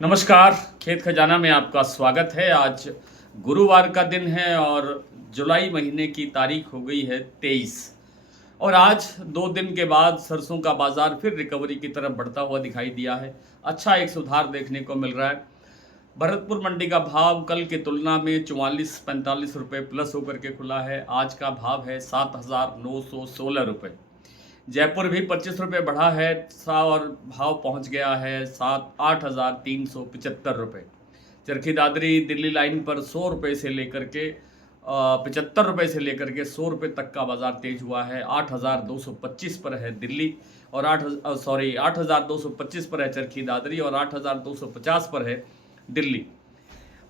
नमस्कार, खेत खजाना में आपका स्वागत है। आज गुरुवार का दिन है और जुलाई महीने की तारीख हो गई है 23 और आज 2 दिन के बाद सरसों का बाज़ार फिर रिकवरी की तरफ बढ़ता हुआ दिखाई दिया है। अच्छा एक सुधार देखने को मिल रहा है। भरतपुर मंडी का भाव कल की तुलना में 44-45 रुपये प्लस होकर के खुला है। आज का भाव है 7,916 रुपये। जयपुर भी 25 रुपये बढ़ा है सा और भाव पहुंच गया है 8,375 रुपये। चरखी दादरी दिल्ली लाइन पर 100 रुपये से लेकर के 75 रुपये से लेकर के 100 रुपये तक का बाजार तेज हुआ है। 8,225 पर है दिल्ली और 8,225 पर है चरखी दादरी और 8,250 पर है दिल्ली।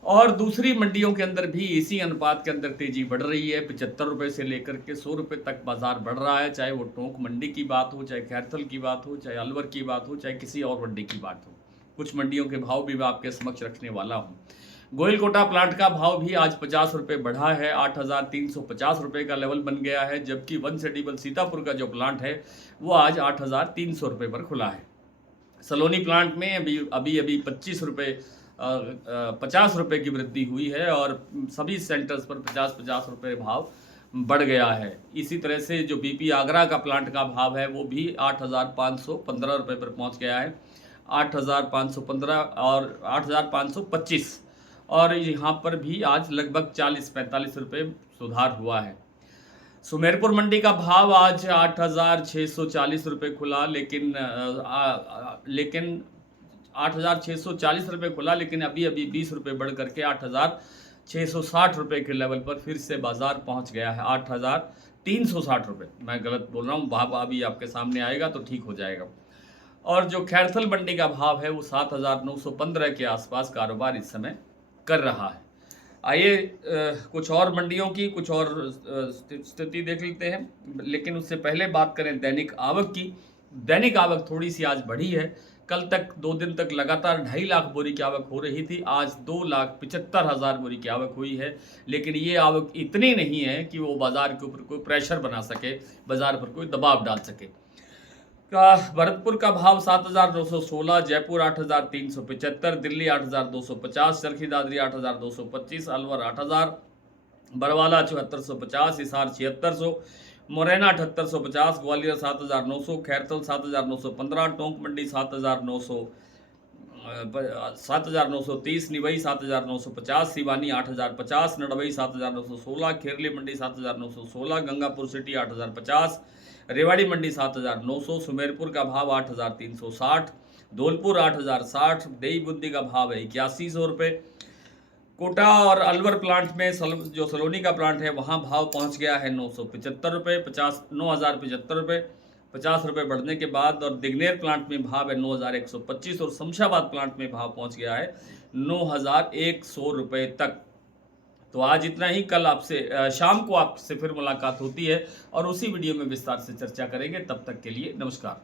और दूसरी मंडियों के अंदर भी इसी अनुपात के अंदर तेजी बढ़ रही है। 75 रुपये से लेकर के 100 रुपये तक बाजार बढ़ रहा है, चाहे वो टोंक मंडी की बात हो, चाहे खैरथल की बात हो, चाहे अलवर की बात हो, चाहे किसी और मंडी की बात हो। कुछ मंडियों के भाव भी मैं आपके समक्ष रखने वाला हूँ। गोइलकोटा प्लांट का भाव भी आज 50 रुपये बढ़ा है, 8,350 रुपये का लेवल बन गया है, जबकि वन सेटिबल सीतापुर का जो प्लांट है वो आज 8,300 रुपये पर खुला है। सलोनी प्लांट में अभी 25 रुपये 50 रुपये की वृद्धि हुई है और सभी सेंटर्स पर 50-50 रुपये भाव बढ़ गया है। इसी तरह से जो बीपी आगरा का प्लांट का भाव है वो भी 8,515 रुपये पर पहुंच गया है, 8,515 और 8,525 और यहाँ पर भी आज लगभग 40-45 रुपये सुधार हुआ है। सुमेरपुर मंडी का भाव आज 8,640 रुपये खुला, लेकिन 8,640 रुपये खुला, लेकिन अभी 20 रुपये बढ़ करके 8,660 रुपये के लेवल पर फिर से बाजार पहुंच गया है। 8,360 रुपये, मैं गलत बोल रहा हूँ, भाव अभी आपके सामने आएगा तो ठीक हो जाएगा। और जो खैरथल मंडी का भाव है वो 7,915 के आसपास कारोबार इस समय कर रहा है। आइए कुछ और मंडियों की कुछ और स्थिति देख लेते हैं, लेकिन उससे पहले बात करें दैनिक आवक की। दैनिक आवक थोड़ी सी आज बढ़ी है। कल तक 2 दिन तक लगातार 2.5 लाख बोरी की आवक हो रही थी, आज 2,75,000 बोरी की आवक हुई है, लेकिन ये आवक इतनी नहीं है कि वो बाज़ार के ऊपर कोई प्रेशर बना सके, बाज़ार पर कोई दबाव डाल सके। भरतपुर का भाव 7,916, जयपुर 8,375, दिल्ली 8,250, चरखी दादरी 8,225, अलवर 8,000, बरवाला 7450, हिसार 7600, मुरैना 7850, ग्वालियर 7,900, खैरथल 7,915, टोंक मंडी 7,930, निवई 7,950, सिवानी 8,050, नडवई 7,916, खेरली मंडी 7,916, गंगापुर सिटी 8,050, रेवाड़ी मंडी 7,900, सुमेरपुर का भाव 8,360, धौलपुर 8,060, देई बुद्धी का भाव है 8100 रुपये। कोटा और अलवर प्लांट में जो सलोनी का प्लांट है वहाँ भाव पहुँच गया है 975 रुपये, 9,075 रुपये, 50 रुपये बढ़ने के बाद। और दिग्नेर प्लांट में भाव है 9,125 और शमशाबाद प्लांट में भाव पहुँच गया है 9,100 रुपये तक। तो आज इतना ही। कल आपसे शाम को आपसे फिर मुलाकात होती है और उसी वीडियो में विस्तार से चर्चा करेंगे। तब तक के लिए नमस्कार।